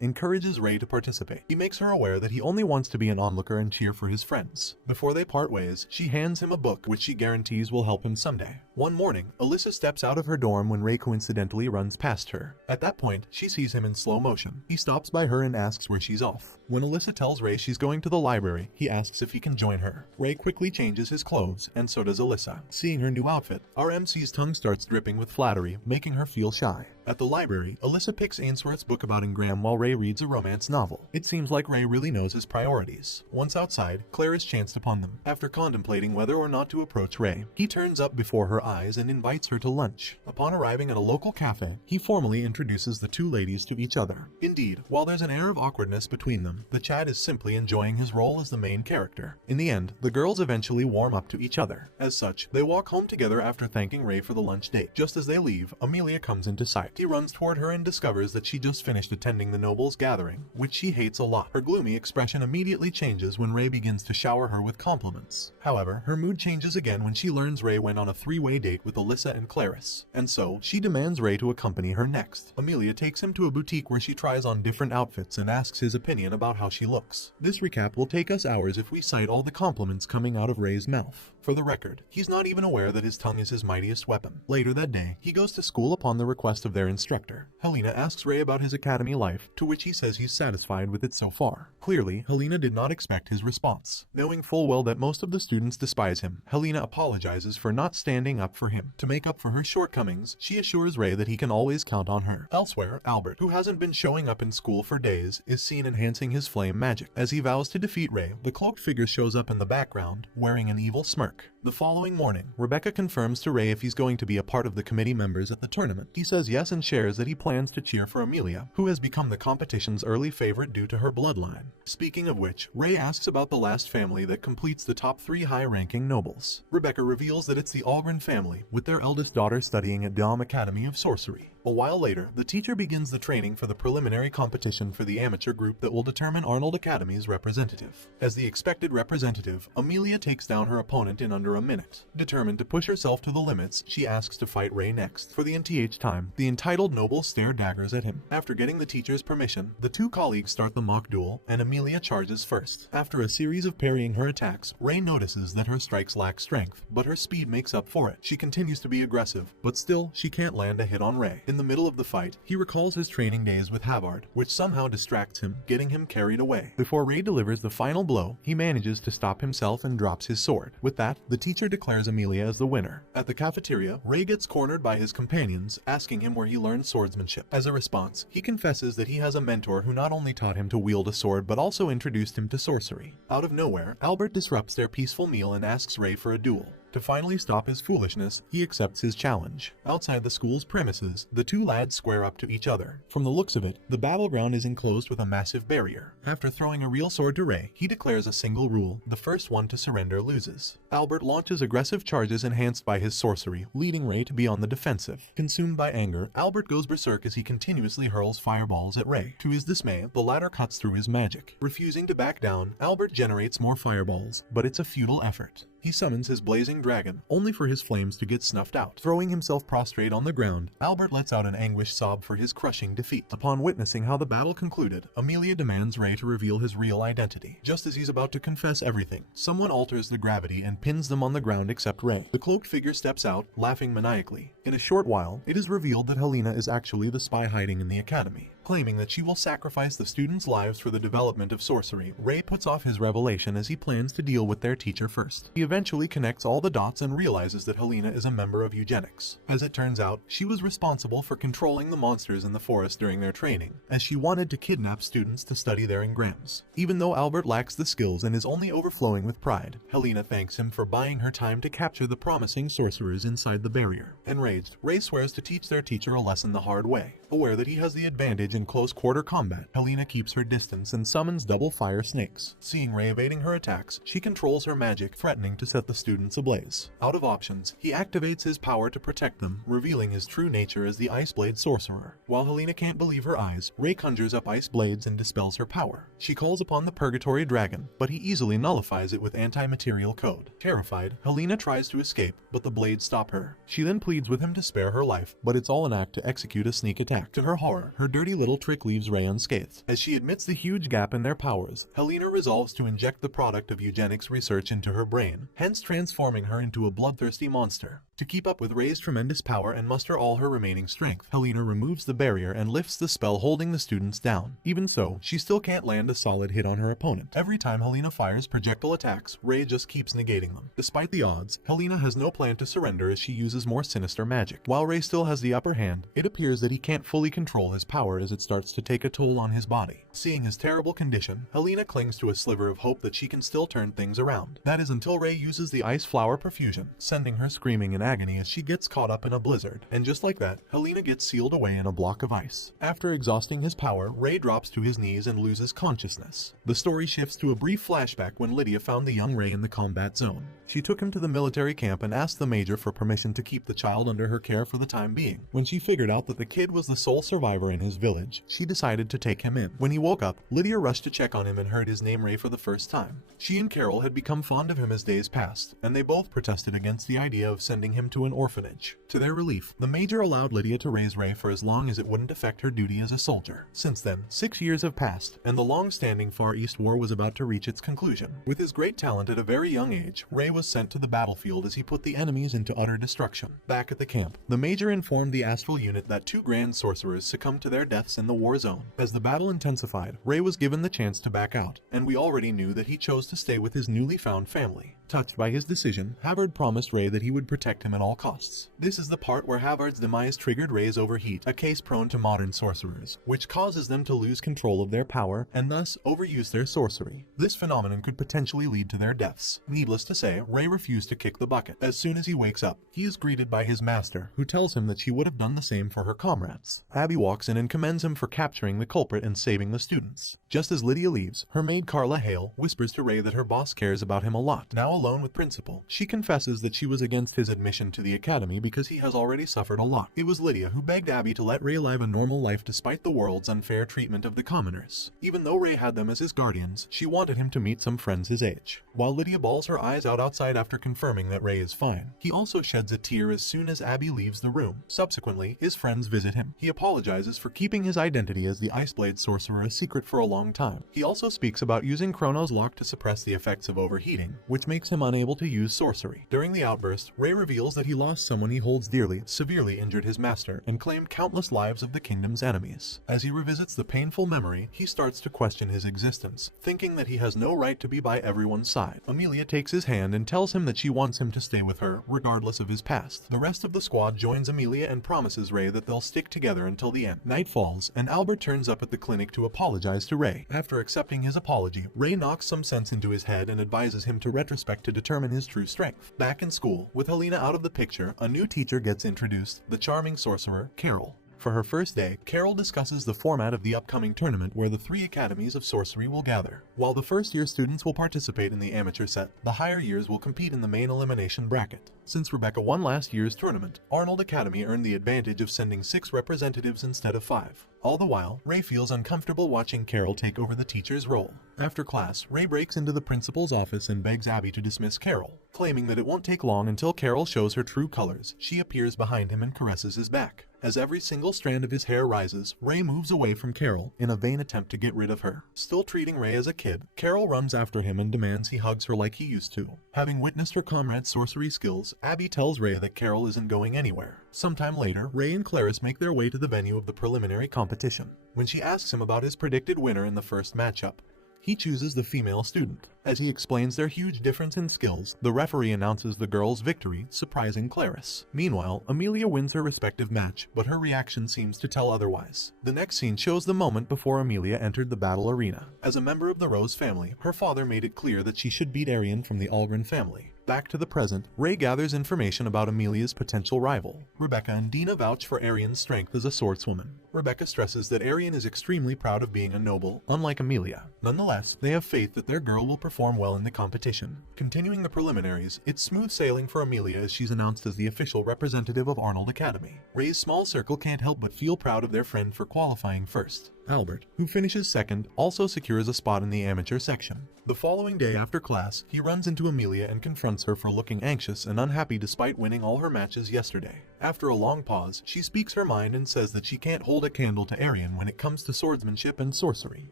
encourages Ray to participate. He makes her aware that he only wants to be an onlooker and cheer for his friends. Before they part ways, she hands him a book which she guarantees will help him someday. One morning, Alyssa steps out of her dorm when Ray coincidentally runs past her. At that point, she sees him in slow motion. He stops by her and asks where she's off. When Alyssa tells Ray she's going to the library, he asks if he can join her. Ray quickly changes his clothes, and so does Alyssa. Seeing her new outfit, our MC's tongue starts dripping with flattery, making her feel shy. At the library, Alyssa picks Ainsworth's book about Ingram while Ray reads a romance novel. It seems like Ray really knows his priorities. Once outside, Claire is chanced upon them. After contemplating whether or not to approach Ray, he turns up before her eyes and invites her to lunch. Upon arriving at a local cafe, he formally introduces the two ladies to each other. Indeed, while there's an air of awkwardness between them, the Chad is simply enjoying his role as the main character. In the end, the girls eventually warm up to each other. As such, they walk home together after thanking Ray for the lunch date. Just as they leave, Amelia comes into sight. He runs toward her and discovers that she just finished attending the nobles' gathering, which she hates a lot. Her gloomy expression immediately changes when Ray begins to shower her with compliments. However, her mood changes again when she learns Ray went on a 3-way date with Alyssa and Clarice, and so she demands Ray to accompany her next. Amelia takes him to a boutique where she tries on different outfits and asks his opinion about how she looks. This recap will take us hours if we cite all the compliments coming out of Ray's mouth. For the record, he's not even aware that his tongue is his mightiest weapon. Later that day, he goes to school upon the request of their instructor. Helena asks Ray about his academy life, to which he says he's satisfied with it so far. Clearly, Helena did not expect his response. Knowing full well that most of the students despise him, Helena apologizes for not standing up for him. To make up for her shortcomings, she assures Ray that he can always count on her. Elsewhere, Albert, who hasn't been showing up in school for days, is seen enhancing his flame magic. As he vows to defeat Ray, the cloaked figure shows up in the background, wearing an evil smirk. The following morning, Rebecca confirms to Ray if he's going to be a part of the committee members at the tournament. He says yes and shares that he plans to cheer for Amelia, who has become the competition's early favorite due to her bloodline. Speaking of which, Ray asks about the last family that completes the top 3 high-ranking nobles. Rebecca reveals that it's the Algren family, with their eldest daughter studying at Dom Academy of Sorcery. A while later, the teacher begins the training for the preliminary competition for the amateur group that will determine Arnold Academy's representative. As the expected representative, Amelia takes down her opponent in under a minute. Determined to push herself to the limits, she asks to fight Ray next. For the nth time, the entitled nobles stare daggers at him. After getting the teacher's permission, the two colleagues start the mock duel, and Amelia charges first. After a series of parrying her attacks, Ray notices that her strikes lack strength, but her speed makes up for it. She continues to be aggressive, but still, she can't land a hit on Ray. In the middle of the fight, he recalls his training days with Havard, which somehow distracts him, getting him carried away. Before Ray delivers the final blow, he manages to stop himself and drops his sword. With that, the teacher declares Amelia as the winner. At the cafeteria, Ray gets cornered by his companions, asking him where he learned swordsmanship. As a response, he confesses that he has a mentor who not only taught him to wield a sword but also introduced him to sorcery. Out of nowhere, Albert disrupts their peaceful meal and asks Ray for a duel. To finally stop his foolishness, he accepts his challenge. Outside the school's premises, the two lads square up to each other. From the looks of it, the battleground is enclosed with a massive barrier. After throwing a real sword to Ray, he declares a single rule: the first one to surrender loses. Albert launches aggressive charges enhanced by his sorcery, leading Ray to be on the defensive. Consumed by anger, Albert goes berserk as he continuously hurls fireballs at Ray. To his dismay, the latter cuts through his magic. Refusing to back down, Albert generates more fireballs, but it's a futile effort. He summons his blazing dragon, only for his flames to get snuffed out. Throwing himself prostrate on the ground, Albert lets out an anguished sob for his crushing defeat. Upon witnessing how the battle concluded, Amelia demands Ray to reveal his real identity. Just as he's about to confess everything, someone alters the gravity and pins them on the ground except Ray. The cloaked figure steps out, laughing maniacally. In a short while, it is revealed that Helena is actually the spy hiding in the academy. claiming that she will sacrifice the students' lives for the development of sorcery. Ray puts off his revelation as he plans to deal with their teacher first. He eventually connects all the dots and realizes that Helena is a member of eugenics. As it turns out, she was responsible for controlling the monsters in the forest during their training, as she wanted to kidnap students to study their engrams. Even though Albert lacks the skills and is only overflowing with pride, Helena thanks him for buying her time to capture the promising sorcerers inside the barrier. Enraged, Ray swears to teach their teacher a lesson the hard way. Aware that he has the advantage in close-quarter combat, Helena keeps her distance and summons double-fire snakes. Seeing Ray evading her attacks, she controls her magic, threatening to set the students ablaze. Out of options, he activates his power to protect them, revealing his true nature as the iceblade sorcerer. While Helena can't believe her eyes, Ray conjures up ice blades and dispels her power. She calls upon the Purgatory Dragon, but he easily nullifies it with anti-material code. Terrified, Helena tries to escape, but the blades stop her. She then pleads with him to spare her life, but it's all an act to execute a sneak attack. To her horror, her dirty little trick leaves Ray unscathed. As she admits the huge gap in their powers, Helena resolves to inject the product of eugenics research into her brain, hence transforming her into a bloodthirsty monster. To keep up with Ray's tremendous power and muster all her remaining strength, Helena removes the barrier and lifts the spell holding the students down. Even so, she still can't land a solid hit on her opponent. Every time Helena fires projectile attacks, Ray just keeps negating them. Despite the odds, Helena has no plan to surrender as she uses more sinister magic. While Ray still has the upper hand, it appears that he can't fully control his power as it starts to take a toll on his body. Seeing his terrible condition, Helena clings to a sliver of hope that she can still turn things around. That is until Ray uses the ice flower perfusion, sending her screaming in agony as she gets caught up in a blizzard. And just like that, Helena gets sealed away in a block of ice. After exhausting his power, Ray drops to his knees and loses consciousness. The story shifts to a brief flashback when Lydia found the young Ray in the combat zone. She took him to the military camp and asked the major for permission to keep the child under her care for the time being. When she figured out that the kid was the sole survivor in his village, she decided to take him in. When he woke up, Lydia rushed to check on him and heard his name Ray for the first time. She and Carol had become fond of him as days passed, and they both protested against the idea of sending him to an orphanage. To their relief, the major allowed Lydia to raise Ray for as long as it wouldn't affect her duty as a soldier. Since then, 6 years have passed, and the long-standing Far East War was about to reach its conclusion. With his great talent at a very young age, Ray was sent to the battlefield as he put the enemies into utter destruction. Back at the camp, the major informed the Astral unit that 2 grand sorcerers succumbed to their deaths in the war zone. As the battle intensified, Ray was given the chance to back out, and we already knew that he chose to stay with his newly found family. Touched by his decision, Havard promised Ray that he would protect him at all costs. This is the part where Havard's demise triggered Ray's overheat, a case prone to modern sorcerers, which causes them to lose control of their power and thus overuse their sorcery. This phenomenon could potentially lead to their deaths. Needless to say, Ray refused to kick the bucket. As soon as he wakes up, he is greeted by his master, who tells him that she would have done the same for her comrades. Abby walks in and commends him for capturing the culprit and saving the students. Just as Lydia leaves, her maid Carla Hale whispers to Ray that her boss cares about him a lot. Now alone with Principal, she confesses that she was against his admission to the academy because he has already suffered a lot. It was Lydia who begged Abby to let Ray live a normal life despite the world's unfair treatment of the commoners. Even though Ray had them as his guardians, she wanted him to meet some friends his age. While Lydia bawls her eyes out outside after confirming that Ray is fine, he also sheds a tear as soon as Abby leaves the room. Subsequently, his friends visit him. He apologizes for keeping his identity as the iceblade sorcerer a secret for a long time. He also speaks about using Chrono's lock to suppress the effects of overheating, which makes him unable to use sorcery. During the outburst, Ray reveals that he lost someone he holds dearly, severely injured his master, and claimed countless lives of the kingdom's enemies. As he revisits the painful memory, he starts to question his existence, thinking that he has no right to be by everyone's side. Amelia takes his hand and tells him that she wants him to stay with her, regardless of his past. The rest of the squad joins Amelia and promises Ray that they'll stick together until the end. Night falls, and Albert turns up at the clinic to apologize to Ray. After accepting his apology, Ray knocks some sense into his head and advises him to retrospect to determine his true strength. Back in school, with Helena out of the picture, a new teacher gets introduced, the charming sorcerer, Carol. For her first day, Carol discusses the format of the upcoming tournament where the 3 academies of sorcery will gather. While the first-year students will participate in the amateur set, the higher years will compete in the main elimination bracket. Since Rebecca won last year's tournament, Arnold Academy earned the advantage of sending 6 representatives instead of 5. All the while, Ray feels uncomfortable watching Carol take over the teacher's role. After class, Ray breaks into the principal's office and begs Abby to dismiss Carol. Claiming that it won't take long until Carol shows her true colors, she appears behind him and caresses his back. As every single strand of his hair rises, Ray moves away from Carol in a vain attempt to get rid of her. Still treating Ray as a kid, Carol runs after him and demands he hugs her like he used to. Having witnessed her comrade's sorcery skills, Abby tells Ray that Carol isn't going anywhere. Sometime later, Ray and Clarice make their way to the venue of the preliminary competition. When she asks him about his predicted winner in the first matchup, he chooses the female student. As he explains their huge difference in skills, the referee announces the girl's victory, surprising Clarice. Meanwhile, Amelia wins her respective match, but her reaction seems to tell otherwise. The next scene shows the moment before Amelia entered the battle arena. As a member of the Rose family, her father made it clear that she should beat Arian from the Algren family. Back to the present, Ray gathers information about Amelia's potential rival. Rebecca and Dina vouch for Arian's strength as a swordswoman. Rebecca stresses that Arian is extremely proud of being a noble, unlike Amelia. Nonetheless, they have faith that their girl will perform well in the competition. Continuing the preliminaries, it's smooth sailing for Amelia as she's announced as the official representative of Arnold Academy. Ray's small circle can't help but feel proud of their friend for qualifying first. Albert, who finishes second, also secures a spot in the amateur section. The following day after class, he runs into Amelia and confronts her for looking anxious and unhappy despite winning all her matches yesterday. After a long pause, she speaks her mind and says that she can't hold a candle to Arian when it comes to swordsmanship and sorcery.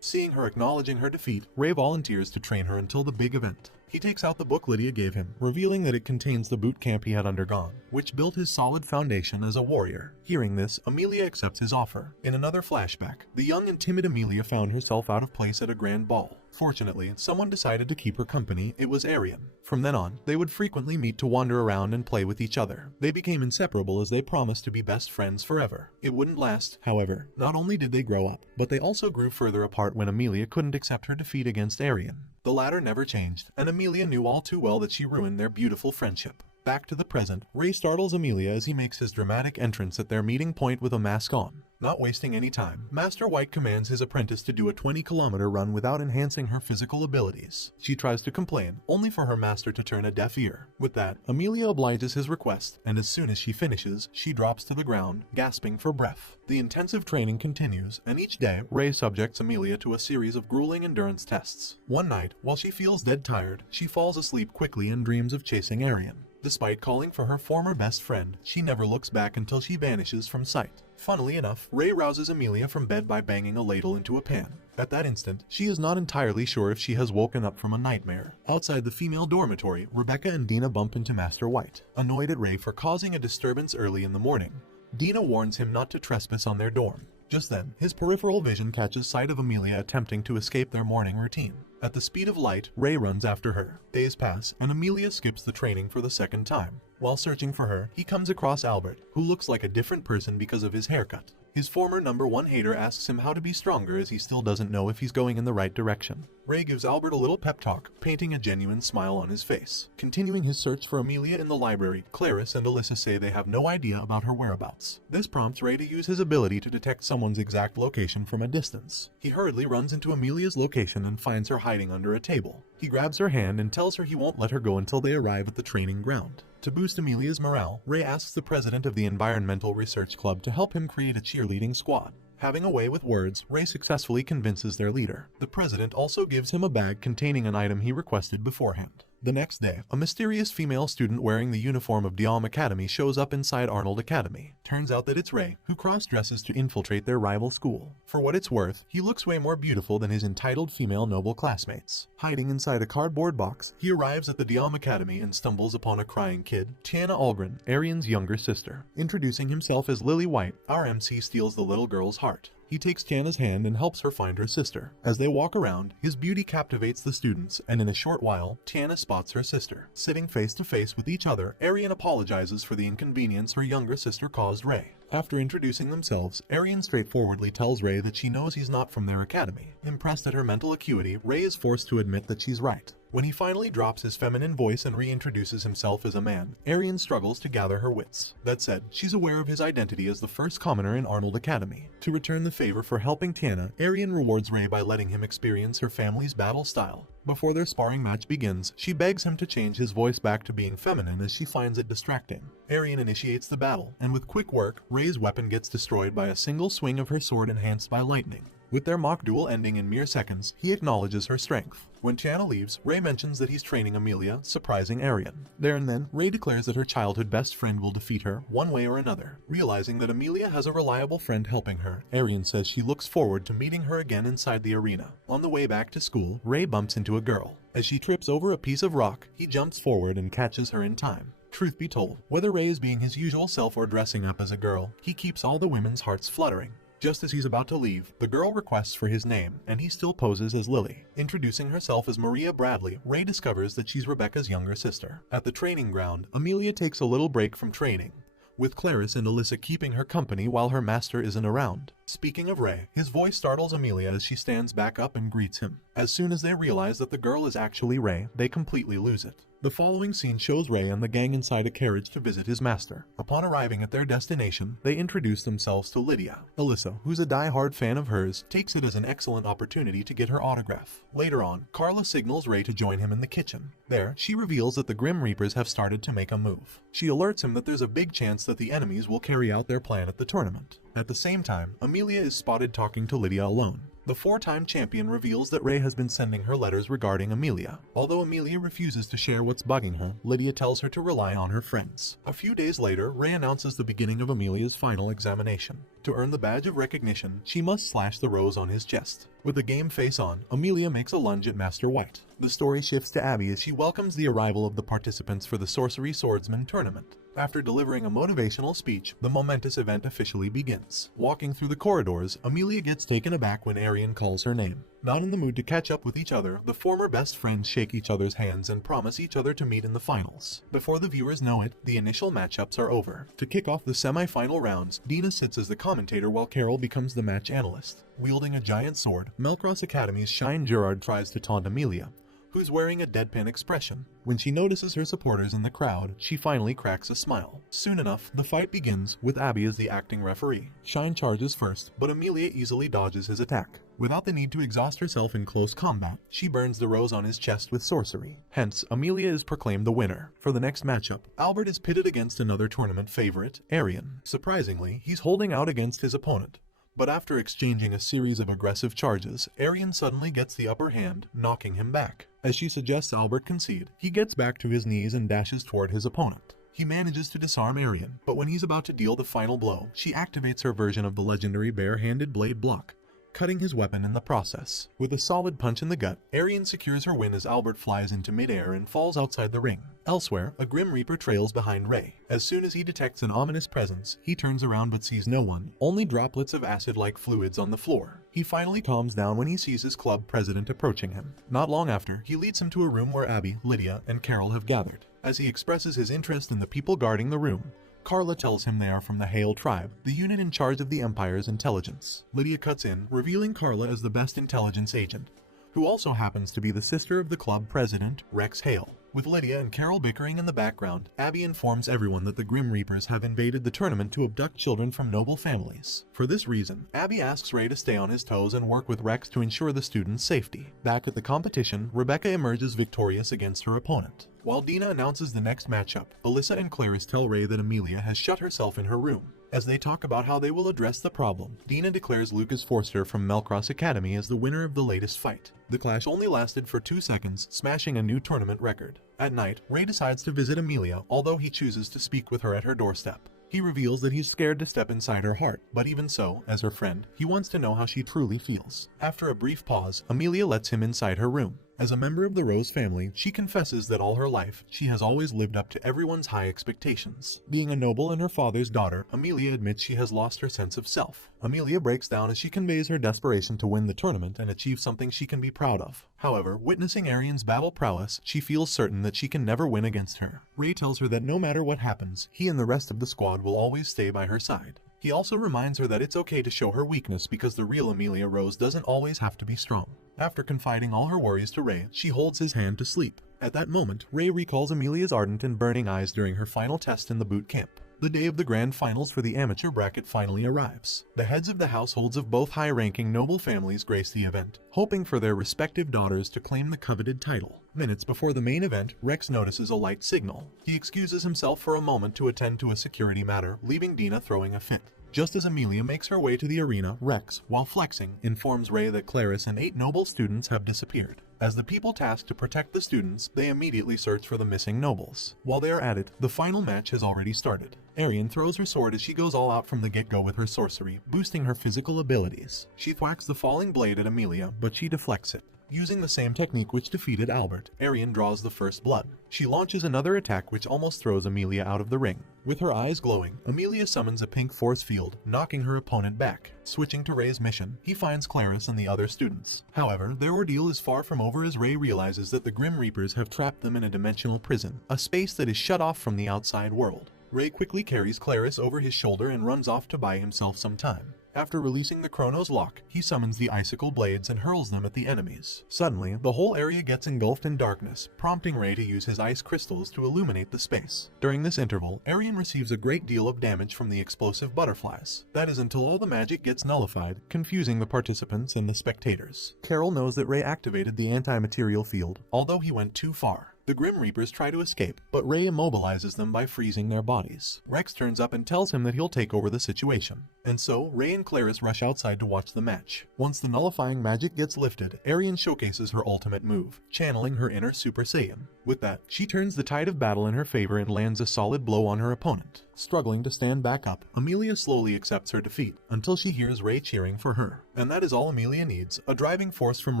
Seeing her acknowledging her defeat, Ray volunteers to train her until the big event. He takes out the book Lydia gave him, revealing that it contains the boot camp he had undergone, which built his solid foundation as a warrior. Hearing this, Amelia accepts his offer. In another flashback, the young and timid Amelia found herself out of place at a grand ball. Fortunately, someone decided to keep her company. It was Arian. From then on, they would frequently meet to wander around and play with each other. They became inseparable as they promised to be best friends forever. It wouldn't last, however. Not only did they grow up, but they also grew further apart when Amelia couldn't accept her defeat against Arian. The latter never changed, and Amelia knew all too well that she ruined their beautiful friendship. Back to the present, Ray startles Amelia as he makes his dramatic entrance at their meeting point with a mask on. Not wasting any time, Master White commands his apprentice to do a 20-kilometer run without enhancing her physical abilities. She tries to complain, only for her master to turn a deaf ear. With that, Amelia obliges his request, and as soon as she finishes, she drops to the ground, gasping for breath. The intensive training continues, and each day, Ray subjects Amelia to a series of grueling endurance tests. One night, while she feels dead tired, she falls asleep quickly and dreams of chasing Arian. Despite calling for her former best friend, she never looks back until she vanishes from sight. Funnily enough, Ray rouses Amelia from bed by banging a ladle into a pan. At that instant, she is not entirely sure if she has woken up from a nightmare. Outside the female dormitory, Rebecca and Dina bump into Master White. Annoyed at Ray for causing a disturbance early in the morning, Dina warns him not to trespass on their dorm. Just then, his peripheral vision catches sight of Amelia attempting to escape their morning routine. At the speed of light, Ray runs after her. Days pass, and Amelia skips the training for the second time. While searching for her, he comes across Albert, who looks like a different person because of his haircut. His former #1 hater asks him how to be stronger as he still doesn't know if he's going in the right direction. Ray gives Albert a little pep talk, painting a genuine smile on his face. Continuing his search for Amelia in the library, Clarice and Alyssa say they have no idea about her whereabouts. This prompts Ray to use his ability to detect someone's exact location from a distance. He hurriedly runs into Amelia's location and finds her hiding under a table. He grabs her hand and tells her he won't let her go until they arrive at the training ground. To boost Amelia's morale, Ray asks the president of the Environmental Research Club to help him create a cheerleading squad. Having a way with words, Ray successfully convinces their leader. The president also gives him a bag containing an item he requested beforehand. The next day, a mysterious female student wearing the uniform of Diom Academy shows up inside Arnold Academy. Turns out that it's Ray, who cross-dresses to infiltrate their rival school. For what it's worth, he looks way more beautiful than his entitled female noble classmates. Hiding inside a cardboard box, he arrives at the Diom Academy and stumbles upon a crying kid, Tiana Algren, Arian's younger sister. Introducing himself as Lily White, our MC steals the little girl's heart. He takes Tiana's hand and helps her find her sister. As they walk around, his beauty captivates the students, and in a short while, Tiana spots her sister. Sitting face to face with each other, Arian apologizes for the inconvenience her younger sister caused Ray. After introducing themselves, Arian straightforwardly tells Ray that she knows he's not from their academy. Impressed at her mental acuity, Ray is forced to admit that she's right. When he finally drops his feminine voice and reintroduces himself as a man, Arian struggles to gather her wits. That said, she's aware of his identity as the first commoner in Arnold Academy. To return the favor for helping Tiana, Arian rewards Ray by letting him experience her family's battle style. Before their sparring match begins, she begs him to change his voice back to being feminine as she finds it distracting. Arian initiates the battle, and with quick work, Ray's weapon gets destroyed by a single swing of her sword enhanced by lightning. With their mock duel ending in mere seconds, he acknowledges her strength. When Channa leaves, Ray mentions that he's training Amelia, surprising Arian. There and then, Ray declares that her childhood best friend will defeat her, one way or another. Realizing that Amelia has a reliable friend helping her, Arian says she looks forward to meeting her again inside the arena. On the way back to school, Ray bumps into a girl. As she trips over a piece of rock, he jumps forward and catches her in time. Truth be told, whether Ray is being his usual self or dressing up as a girl, he keeps all the women's hearts fluttering. Just as he's about to leave, the girl requests for his name, and he still poses as Lily. Introducing herself as Maria Bradley, Ray discovers that she's Rebecca's younger sister. At the training ground, Amelia takes a little break from training, with Clarice and Alyssa keeping her company while her master isn't around. Speaking of Ray, his voice startles Amelia as she stands back up and greets him. As soon as they realize that the girl is actually Ray, they completely lose it. The following scene shows Ray and the gang inside a carriage to visit his master. Upon arriving at their destination, they introduce themselves to Lydia. Alyssa, who's a die-hard fan of hers, takes it as an excellent opportunity to get her autograph. Later on, Carla signals Ray to join him in the kitchen. There, she reveals that the Grim Reapers have started to make a move. She alerts him that there's a big chance that the enemies will carry out their plan at the tournament. At the same time, Amelia is spotted talking to Lydia alone. The 4-time champion reveals that Ray has been sending her letters regarding Amelia. Although Amelia refuses to share what's bugging her, Lydia tells her to rely on her friends. A few days later, Ray announces the beginning of Amelia's final examination. To earn the badge of recognition, she must slash the rose on his chest. With the game face on, Amelia makes a lunge at Master White. The story shifts to Abby as she welcomes the arrival of the participants for the Sorcery Swordsman tournament. After delivering a motivational speech, the momentous event officially begins. Walking through the corridors, Amelia gets taken aback when Arian calls her name. Not in the mood to catch up with each other, the former best friends shake each other's hands and promise each other to meet in the finals. Before the viewers know it, the initial matchups are over. To kick off the semi-final rounds, Dina sits as the commentator while Carol becomes the match analyst. Wielding a giant sword, Melcross Academy's Shine Gerard tries to taunt Amelia, who's wearing a deadpan expression. When she notices her supporters in the crowd, she finally cracks a smile. Soon enough, the fight begins, with Abby as the acting referee. Shine charges first, but Amelia easily dodges his attack. Without the need to exhaust herself in close combat, she burns the rose on his chest with sorcery. Hence, Amelia is proclaimed the winner. For the next matchup, Albert is pitted against another tournament favorite, Arian. Surprisingly, he's holding out against his opponent. But after exchanging a series of aggressive charges, Arian suddenly gets the upper hand, knocking him back. As she suggests Albert concede, he gets back to his knees and dashes toward his opponent. He manages to disarm Arian, but when he's about to deal the final blow, she activates her version of the legendary bare-handed blade block, cutting his weapon in the process. With a solid punch in the gut, Arian secures her win as Albert flies into midair and falls outside the ring. Elsewhere, a Grim Reaper trails behind Ray. As soon as he detects an ominous presence, he turns around but sees no one, only droplets of acid-like fluids on the floor. He finally calms down when he sees his club president approaching him. Not long after, he leads him to a room where Abby, Lydia, and Carol have gathered. As he expresses his interest in the people guarding the room, Carla tells him they are from the Hale tribe, the unit in charge of the Empire's intelligence. Lydia cuts in, revealing Carla as the best intelligence agent, who also happens to be the sister of the club president, Rex Hale. With Lydia and Carol bickering in the background, Abby informs everyone that the Grim Reapers have invaded the tournament to abduct children from noble families. For this reason, Abby asks Ray to stay on his toes and work with Rex to ensure the students' safety. Back at the competition, Rebecca emerges victorious against her opponent. While Dina announces the next matchup, Alyssa and Clarice tell Ray that Amelia has shut herself in her room. As they talk about how they will address the problem, Dina declares Lucas Forster from Melcross Academy as the winner of the latest fight. The clash only lasted for 2 seconds, smashing a new tournament record. At night, Ray decides to visit Amelia, although he chooses to speak with her at her doorstep. He reveals that he's scared to step inside her heart, but even so, as her friend, he wants to know how she truly feels. After a brief pause, Amelia lets him inside her room. As a member of the Rose family, she confesses that all her life, she has always lived up to everyone's high expectations. Being a noble and her father's daughter, Amelia admits she has lost her sense of self. Amelia breaks down as she conveys her desperation to win the tournament and achieve something she can be proud of. However, witnessing Arian's battle prowess, she feels certain that she can never win against her. Ray tells her that no matter what happens, he and the rest of the squad will always stay by her side. He also reminds her that it's okay to show her weakness because the real Amelia Rose doesn't always have to be strong. After confiding all her worries to Ray, she holds his hand to sleep. At that moment, Ray recalls Amelia's ardent and burning eyes during her final test in the boot camp. The day of the grand finals for the amateur bracket finally arrives. The heads of the households of both high-ranking noble families grace the event, hoping for their respective daughters to claim the coveted title. Minutes before the main event, Rex notices a light signal. He excuses himself for a moment to attend to a security matter, leaving Dina throwing a fit. Just as Amelia makes her way to the arena, Rex, while flexing, informs Ray that Clarice and 8 noble students have disappeared. As the people tasked to protect the students, they immediately search for the missing nobles. While they are at it, the final match has already started. Arian throws her sword as she goes all out from the get-go with her sorcery, boosting her physical abilities. She thwacks the falling blade at Amelia, but she deflects it. Using the same technique which defeated Albert, Arian draws the first blood. She launches another attack which almost throws Amelia out of the ring. With her eyes glowing, Amelia summons a pink force field, knocking her opponent back. Switching to Ray's mission, he finds Clarice and the other students. However, their ordeal is far from over as Ray realizes that the Grim Reapers have trapped them in a dimensional prison, a space that is shut off from the outside world. Ray quickly carries Clarice over his shoulder and runs off to buy himself some time. After releasing the Chronos lock, he summons the icicle blades and hurls them at the enemies. Suddenly, the whole area gets engulfed in darkness, prompting Ray to use his ice crystals to illuminate the space. During this interval, Arian receives a great deal of damage from the explosive butterflies. That is until all the magic gets nullified, confusing the participants and the spectators. Carol knows that Ray activated the anti-material field, although he went too far. The Grim Reapers try to escape, but Ray immobilizes them by freezing their bodies. Rex turns up and tells him that he'll take over the situation. And so, Ray and Clarice rush outside to watch the match. Once the nullifying magic gets lifted, Arian showcases her ultimate move, channeling her inner Super Saiyan. With that, she turns the tide of battle in her favor and lands a solid blow on her opponent. Struggling to stand back up, Amelia slowly accepts her defeat, until she hears Ray cheering for her. And that is all Amelia needs, a driving force from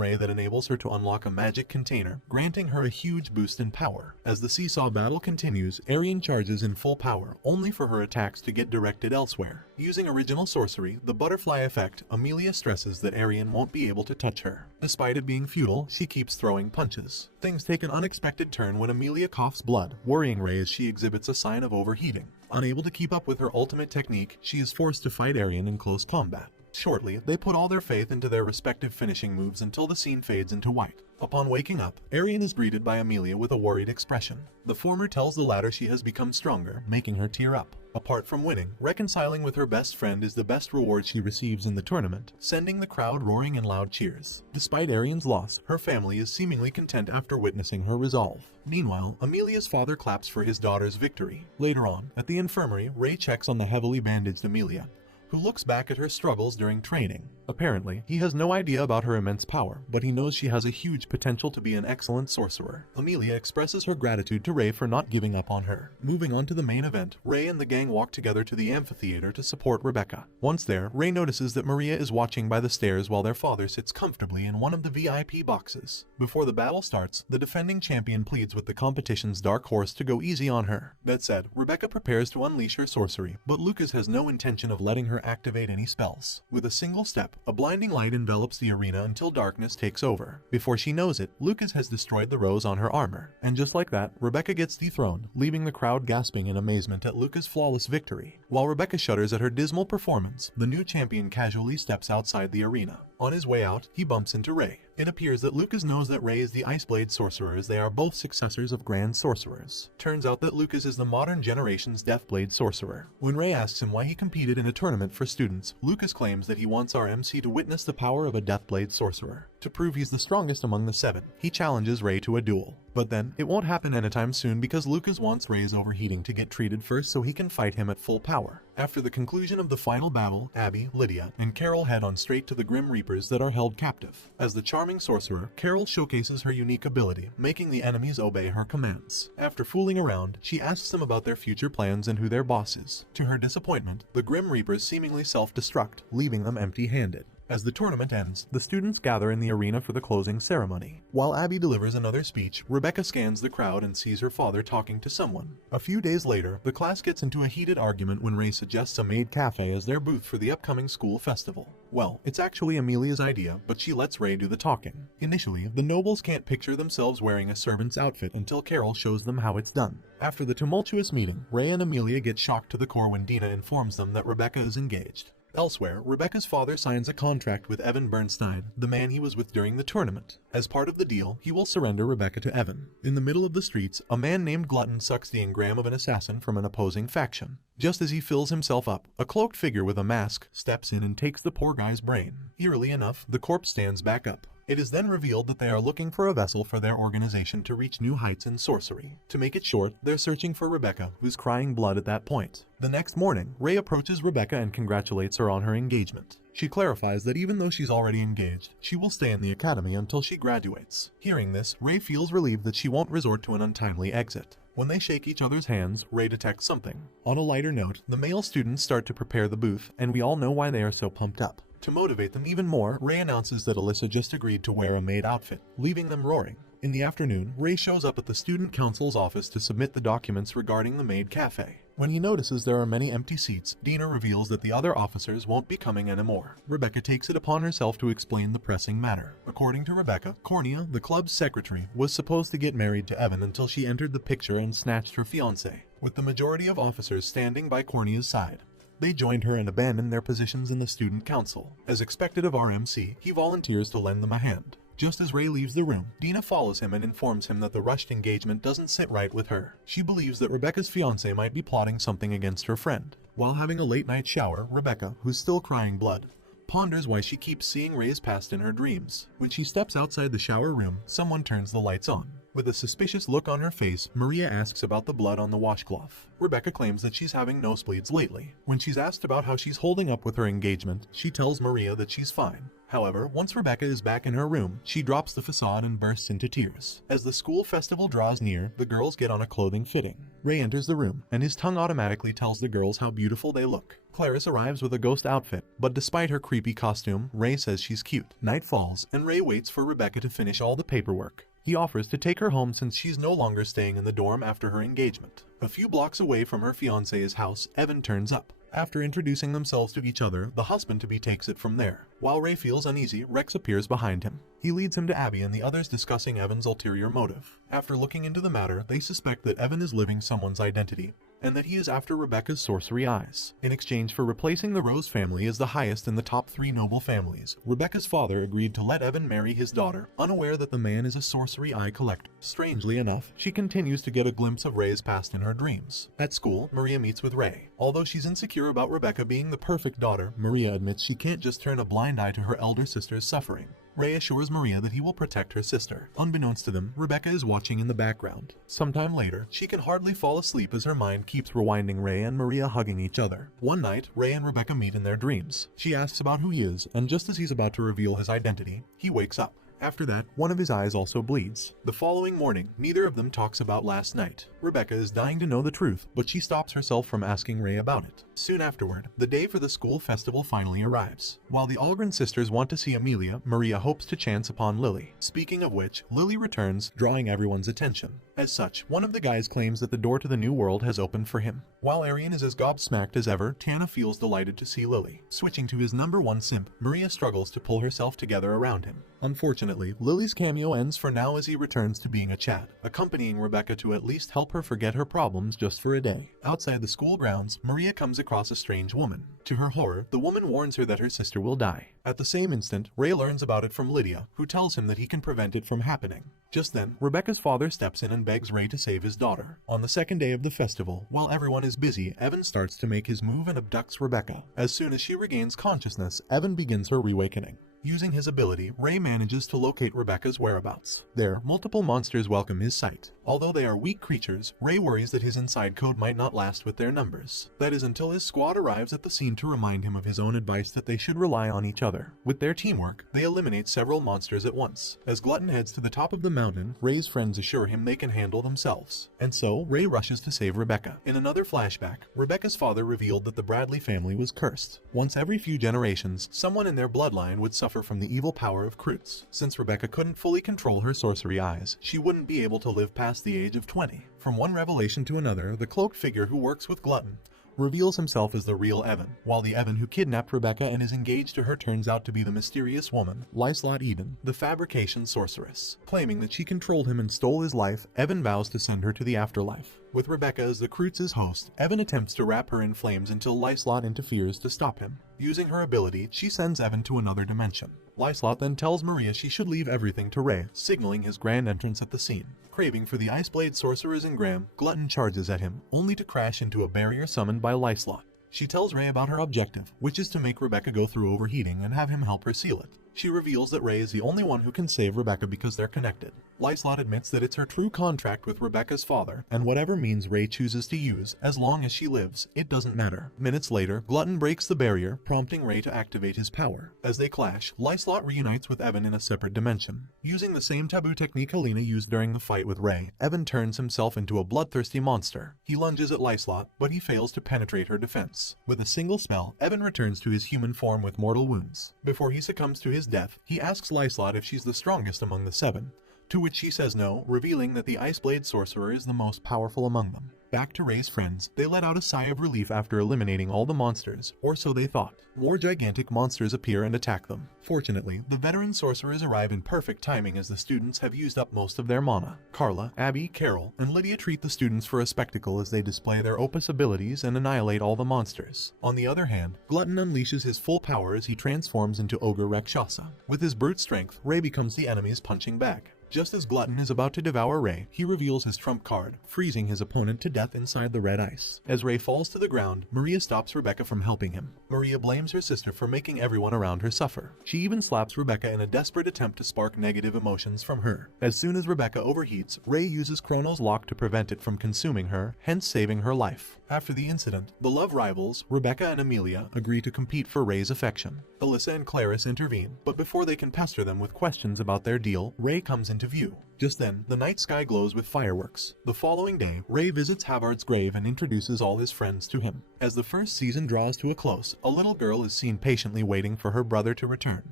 Ray that enables her to unlock a magic container, granting her a huge boost in power. As the seesaw battle continues, Arian charges in full power, only for her attacks to get directed elsewhere. Using original sorcery, the butterfly effect, Amelia stresses that Arian won't be able to touch her. Despite it being futile, she keeps throwing punches. Things take an unexpected turn when Amelia coughs blood, worrying Ray as she exhibits a sign of overheating. Unable to keep up with her ultimate technique, she is forced to fight Arian in close combat. Shortly, they put all their faith into their respective finishing moves until the scene fades into white. Upon waking up, Arian is greeted by Amelia with a worried expression. The former tells the latter she has become stronger, making her tear up. Apart from winning, reconciling with her best friend is the best reward she receives in the tournament, sending the crowd roaring in loud cheers. Despite Arian's loss, her family is seemingly content after witnessing her resolve. Meanwhile, Amelia's father claps for his daughter's victory. Later on, at the infirmary, Ray checks on the heavily bandaged Amelia, who looks back at her struggles during training. Apparently, he has no idea about her immense power, but he knows she has a huge potential to be an excellent sorcerer. Amelia expresses her gratitude to Ray for not giving up on her. Moving on to the main event, Ray and the gang walk together to the amphitheater to support Rebecca. Once there, Ray notices that Maria is watching by the stairs while their father sits comfortably in one of the VIP boxes. Before the battle starts, the defending champion pleads with the competition's dark horse to go easy on her. That said, Rebecca prepares to unleash her sorcery, but Lucas has no intention of letting her activate any spells. With a single step, a blinding light envelops the arena until darkness takes over. Before she knows it, Lucas has destroyed the rose on her armor. And just like that, Rebecca gets dethroned, leaving the crowd gasping in amazement at Lucas' flawless victory. While Rebecca shudders at her dismal performance, the new champion casually steps outside the arena. On his way out, he bumps into Ray. It appears that Lucas knows that Ray is the iceblade sorcerer, as they are both successors of grand sorcerers. Turns out that Lucas is the modern generation's deathblade sorcerer. When Ray asks him why he competed in a tournament for students, Lucas claims that he wants our MC to witness the power of a deathblade sorcerer. To prove he's the strongest among the 7, he challenges Ray to a duel. But then, it won't happen anytime soon because Lucas wants Ray's overheating to get treated first so he can fight him at full power. After the conclusion of the final battle, Abby, Lydia, and Carol head on straight to the Grim Reapers that are held captive. As the charming sorcerer, Carol showcases her unique ability, making the enemies obey her commands. After fooling around, she asks them about their future plans and who their boss is. To her disappointment, the Grim Reapers seemingly self-destruct, leaving them empty-handed. As the tournament ends, the students gather in the arena for the closing ceremony. While Abby delivers another speech, Rebecca scans the crowd and sees her father talking to someone. A few days later, the class gets into a heated argument when Ray suggests a maid cafe as their booth for the upcoming school festival. Well, it's actually Amelia's idea, but she lets Ray do the talking. Initially, the nobles can't picture themselves wearing a servant's outfit until Carol shows them how it's done. After the tumultuous meeting, Ray and Amelia get shocked to the core when Dina informs them that Rebecca is engaged. Elsewhere, Rebecca's father signs a contract with Evan Bernstein, the man he was with during the tournament. As part of the deal, he will surrender Rebecca to Evan. In the middle of the streets, a man named Glutton sucks the engram of an assassin from an opposing faction. Just as he fills himself up, a cloaked figure with a mask steps in and takes the poor guy's brain. Eerily enough, the corpse stands back up. It is then revealed that they are looking for a vessel for their organization to reach new heights in sorcery. To make it short, they're searching for Rebecca, who's crying blood at that point. The next morning, Ray approaches Rebecca and congratulates her on her engagement. She clarifies that even though she's already engaged, she will stay in the academy until she graduates. Hearing this, Ray feels relieved that she won't resort to an untimely exit. When they shake each other's hands, Ray detects something. On a lighter note, the male students start to prepare the booth, and we all know why they are so pumped up. To motivate them even more, Ray announces that Alyssa just agreed to wear a maid outfit, leaving them roaring. In the afternoon, Ray shows up at the student council's office to submit the documents regarding the maid cafe. When he notices there are many empty seats, Dina reveals that the other officers won't be coming anymore. Rebecca takes it upon herself to explain the pressing matter. According to Rebecca, Cornea, the club's secretary, was supposed to get married to Evan until she entered the picture and snatched her fiancé, with the majority of officers standing by Cornea's side. They joined her and abandoned their positions in the student council. As expected of RMC, he volunteers to lend them a hand. Just as Ray leaves the room, Dina follows him and informs him that the rushed engagement doesn't sit right with her. She believes that Rebecca's fiancé might be plotting something against her friend. While having a late-night shower, Rebecca, who's still crying blood, ponders why she keeps seeing Ray's past in her dreams. When she steps outside the shower room, someone turns the lights on. With a suspicious look on her face, Maria asks about the blood on the washcloth. Rebecca claims that she's having nosebleeds lately. When she's asked about how she's holding up with her engagement, she tells Maria that she's fine. However, once Rebecca is back in her room, she drops the facade and bursts into tears. As the school festival draws near, the girls get on a clothing fitting. Ray enters the room, and his tongue automatically tells the girls how beautiful they look. Clarice arrives with a ghost outfit, but despite her creepy costume, Ray says she's cute. Night falls, and Ray waits for Rebecca to finish all the paperwork. He offers to take her home since she's no longer staying in the dorm after her engagement. A few blocks away from her fiancé's house, Evan turns up. After introducing themselves to each other, the husband-to-be takes it from there. While Ray feels uneasy, Rex appears behind him. He leads him to Abby and the others discussing Evan's ulterior motive. After looking into the matter, they suspect that Evan is living someone's identity, and that he is after Rebecca's sorcery eyes. In exchange for replacing the Rose family as the highest in the top 3 noble families, Rebecca's father agreed to let Evan marry his daughter, unaware that the man is a sorcery eye collector. Strangely enough, she continues to get a glimpse of Ray's past in her dreams. At school, Maria meets with Ray. Although she's insecure about Rebecca being the perfect daughter, Maria admits she can't just turn a blind eye to her elder sister's suffering. Ray assures Maria that he will protect her sister. Unbeknownst to them, Rebecca is watching in the background. Sometime later, she can hardly fall asleep as her mind keeps rewinding Ray and Maria hugging each other. One night, Ray and Rebecca meet in their dreams. She asks about who he is, and just as he's about to reveal his identity, he wakes up. After that, one of his eyes also bleeds. The following morning, neither of them talks about last night. Rebecca is dying to know the truth, but she stops herself from asking Ray about it. Soon afterward, the day for the school festival finally arrives. While the Algren sisters want to see Amelia, Maria hopes to chance upon Lily. Speaking of which, Lily returns, drawing everyone's attention. As such, one of the guys claims that the door to the new world has opened for him. While Arian is as gobsmacked as ever, Tana feels delighted to see Lily. Switching to his #1 simp, Maria struggles to pull herself together around him. Unfortunately, Lily's cameo ends for now as he returns to being a Chad, accompanying Rebecca to at least help her forget her problems just for a day. Outside the school grounds, Maria comes across a strange woman. To her horror, the woman warns her that her sister will die. At the same instant, Ray learns about it from Lydia, who tells him that he can prevent it from happening. Just then, Rebecca's father steps in and begs Ray to save his daughter. On the second day of the festival, while everyone is busy, Evan starts to make his move and abducts Rebecca. As soon as she regains consciousness, Evan begins her reawakening. Using his ability, Ray manages to locate Rebecca's whereabouts. There, multiple monsters welcome his sight. Although they are weak creatures, Ray worries that his inside code might not last with their numbers. That is until his squad arrives at the scene to remind him of his own advice that they should rely on each other. With their teamwork, they eliminate several monsters at once. As Glutton heads to the top of the mountain, Ray's friends assure him they can handle themselves. And so, Ray rushes to save Rebecca. In another flashback, Rebecca's father revealed that the Bradley family was cursed. Once every few generations, someone in their bloodline would suffer from the evil power of Kroots. Since Rebecca couldn't fully control her sorcery eyes, she wouldn't be able to live past the age of 20. From one revelation to another, the cloaked figure who works with Glutton reveals himself as the real Evan, while the Evan who kidnapped Rebecca and is engaged to her turns out to be the mysterious woman, Lyslot Eden, the fabrication sorceress. Claiming that she controlled him and stole his life, Evan vows to send her to the afterlife. With Rebecca as the Kroots' host, Evan attempts to wrap her in flames until Lyslot interferes to stop him. Using her ability, she sends Evan to another dimension. Lyslot then tells Maria she should leave everything to Ray, signaling his grand entrance at the scene. Craving for the iceblade sorcerer's engram, Glutton charges at him, only to crash into a barrier summoned by Lyslot. She tells Ray about her objective, which is to make Rebecca go through overheating and have him help her seal it. She reveals that Ray is the only one who can save Rebecca because they're connected. Lyslot admits that it's her true contract with Rebecca's father, and whatever means Ray chooses to use, as long as she lives, it doesn't matter. Minutes later, Glutton breaks the barrier, prompting Ray to activate his power. As they clash, Lyslot reunites with Evan in a separate dimension. Using the same taboo technique Helena used during the fight with Ray, Evan turns himself into a bloodthirsty monster. He lunges at Lyslot, but he fails to penetrate her defense. With a single spell, Evan returns to his human form with mortal wounds. Before he succumbs to his death, he asks Lyslot if she's the strongest among the 7. To which she says no, revealing that the iceblade sorcerer is the most powerful among them. Back to Ray's friends, they let out a sigh of relief after eliminating all the monsters, or so they thought. More gigantic monsters appear and attack them. Fortunately, the veteran sorcerers arrive in perfect timing as the students have used up most of their mana. Carla, Abby, Carol, and Lydia treat the students for a spectacle as they display their opus abilities and annihilate all the monsters. On the other hand, Glutton unleashes his full power as he transforms into Ogre Rakshasa. With his brute strength, Ray becomes the enemy's punching bag. Just as Glutton is about to devour Ray, he reveals his trump card, freezing his opponent to death inside the red ice. As Ray falls to the ground, Maria stops Rebecca from helping him. Maria blames her sister for making everyone around her suffer. She even slaps Rebecca in a desperate attempt to spark negative emotions from her. As soon as Rebecca overheats, Ray uses Chrono's lock to prevent it from consuming her, hence saving her life. After the incident, the love rivals, Rebecca and Amelia, agree to compete for Ray's affection. Alyssa and Clarice intervene, but before they can pester them with questions about their deal, Ray comes into view. Just then, the night sky glows with fireworks. The following day, Ray visits Havard's grave and introduces all his friends to him. As the first season draws to a close, a little girl is seen patiently waiting for her brother to return.